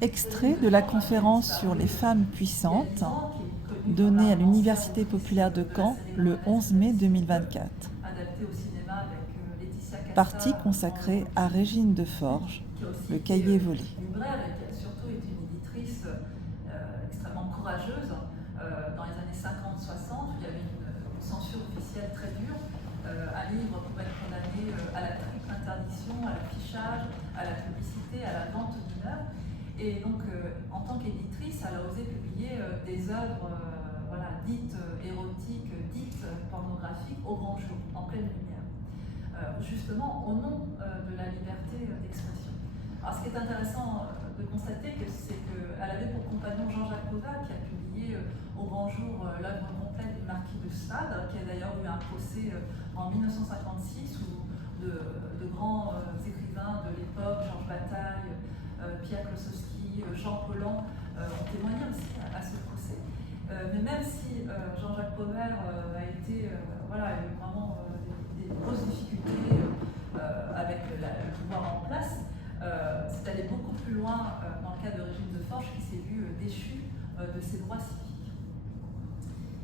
Extrait de la conférence sur les femmes puissantes donnée à l'Université populaire de Caen le 11 mai 2024. Partie consacrée à Régine Deforges, le cahier volé. Libraire et qui a surtout été une éditrice extrêmement courageuse dans les années 50-60, où il y avait une censure officielle très dure. Un livre pouvait être condamné à la triple interdiction, à l'affichage, à la publicité, à la vente aux mineurs. Et donc, en tant qu'éditrice, elle a osé publier des œuvres dites érotiques, dites pornographiques au grand jour, en pleine lumière. Justement au nom de la liberté d'expression. Alors ce qui est intéressant de constater, c'est qu'elle avait pour compagnon Jean-Jacques Pauvert, qui a publié au grand jour l'œuvre complète du Marquis de Sade, qui a d'ailleurs eu un procès en 1956 où de grands écrivains de l'époque, Georges Bataille, Pierre Klossowski, Jean Paulhan, ont témoigné aussi à ce procès. Mais même si Jean-Jacques Pauvert a été, a eu vraiment des grosses difficultés avec le pouvoir en place, c'est allé beaucoup plus loin dans le cas de Régine Deforges, qui s'est vue déchue de ses droits civiques.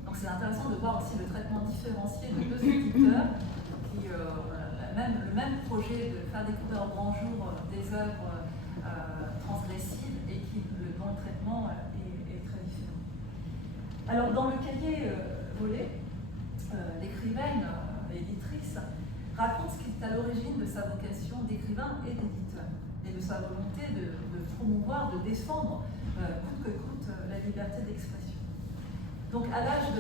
Donc c'est intéressant de voir aussi le traitement différencié de deux éditeurs qui le même projet de faire découvrir au grand jour des œuvres transgressives et dont le traitement est très différent. Alors dans le cahier volé, l'écrivaine éditrice raconte ce qui est à l'origine de sa vocation d'écrivain et d'éditeur, et de sa volonté de promouvoir, de défendre coûte que coûte la liberté d'expression. Donc à l'âge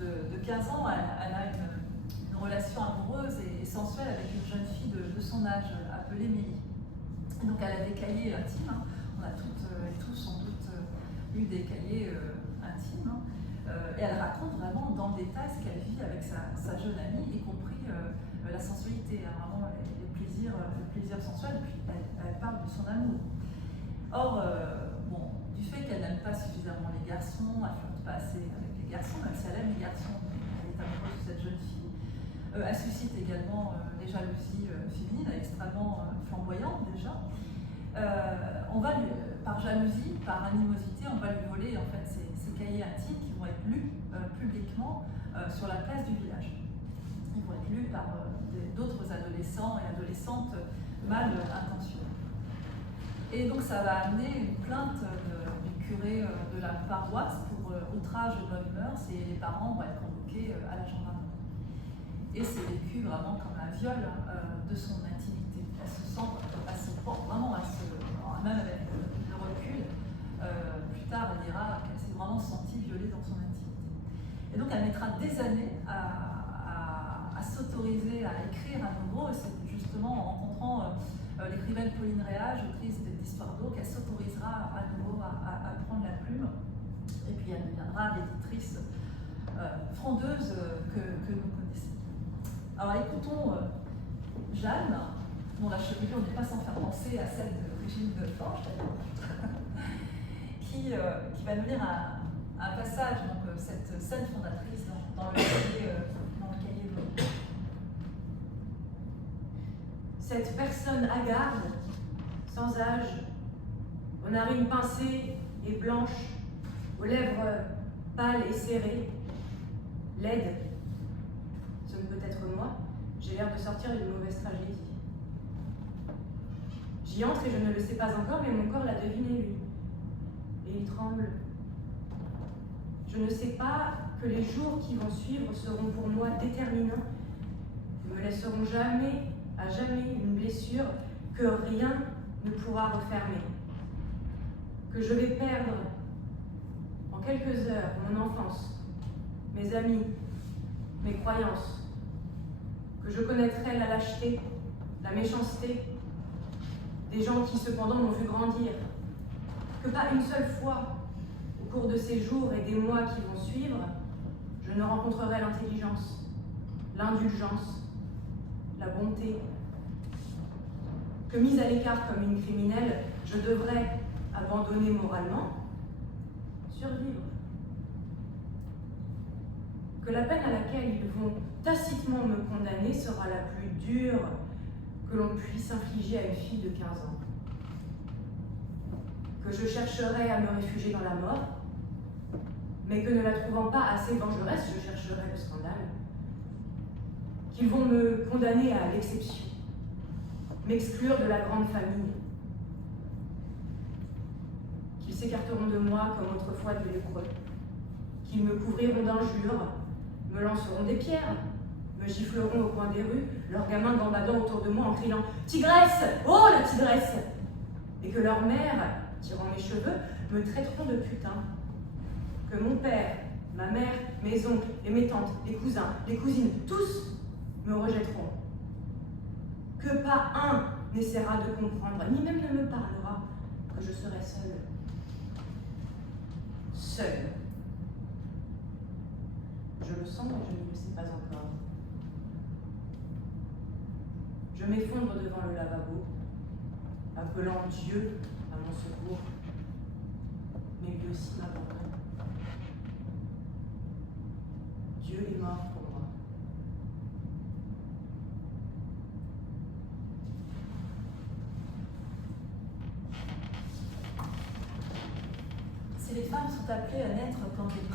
de 15 ans, elle a une relation amoureuse et sensuelle avec une jeune fille de son âge, appelée Mélie. Et donc elle a des cahiers intimes, on a toutes et tous sans doute eu des cahiers intimes, et elle raconte vraiment dans le détail ce qu'elle vit avec sa jeune amie, y compris la sensualité, vraiment les plaisirs sensuels, puis elle parle de son amour. Or, du fait qu'elle n'aime pas suffisamment les garçons, elle ne flirte pas assez avec les garçons, même si elle aime les garçons, elle est amoureuse de cette jeune fille. Elle suscite également des jalousies féminines, elle est extrêmement flamboyante déjà. Par jalousie, par animosité, on va lui voler en fait ses cahiers intimes qui vont être lus publiquement sur la place du village. Ils vont être lus par d'autres adolescents et adolescentes mal intentionnés. Et donc ça va amener une plainte du curé de la paroisse pour outrage aux bonnes mœurs, et les parents vont être convoqués à la gendarmerie. Et c'est vécu vraiment comme un viol de son intimité. Elle se sent, vraiment, même avec le recul, plus tard elle dira qu'elle s'est vraiment sentie violée dans son intimité. Et donc elle mettra des années à s'autoriser à écrire à nouveau, et c'est justement en rencontrant l'écrivaine Pauline Réage, autrice d'Histoire d'eau, qu'elle s'autorisera à nouveau à prendre la plume, et puis elle deviendra l'éditrice frondeuse que nous connaissons. Alors écoutons Jeanne, dont la chevelure n'est pas sans faire penser à celle de Régine Deforges, qui va nous lire un passage, donc cette scène fondatrice dans le cahier volé. Cette personne hagarde, sans âge, aux narines pincées et blanches, aux lèvres pâles et serrées, laide. Ce ne peut être moi, j'ai l'air de sortir d'une mauvaise tragédie. J'y entre et je ne le sais pas encore, mais mon corps l'a deviné, lui. Et il tremble. Je ne sais pas que les jours qui vont suivre seront pour moi déterminants, ne me laisseront à jamais une blessure que rien ne pourra refermer. Que je vais perdre en quelques heures mon enfance, mes amis, mes croyances. Que je connaîtrai la lâcheté, la méchanceté, des gens qui cependant m'ont vu grandir. Que pas une seule fois, au cours de ces jours et des mois qui vont suivre, je ne rencontrerai l'intelligence, l'indulgence, la bonté. Que mise à l'écart comme une criminelle, je devrais abandonner moralement, survivre. Que la peine à laquelle ils vont tacitement me condamner sera la plus dure que l'on puisse infliger à une fille de 15 ans. Que que je chercherai à me réfugier dans la mort, mais que ne la trouvant pas assez vengeresse, je chercherai le scandale, qu'ils vont me condamner à l'exception, m'exclure de la grande famille, qu'ils s'écarteront de moi comme autrefois de lépreux, qu'ils me couvriront d'injures, me lanceront des pierres, me gifleront au coin des rues, leurs gamins gambadant autour de moi en criant « Tigresse! Oh, la tigresse !» et que leurs mères, tirant mes cheveux, me traiteront de putain, que mon père, ma mère, mes oncles et mes tantes, les cousins, les cousines, tous me rejetteront, que pas un n'essaiera de comprendre, ni même ne me parlera, que je serai seule. Seule. Je le sens, mais je ne le sais pas encore. Je m'effondre devant le lavabo, appelant Dieu à mon secours, mais lui aussi m'abandonne. Dieu est mort pour moi. Si les femmes sont appelées à naître comme des princesses,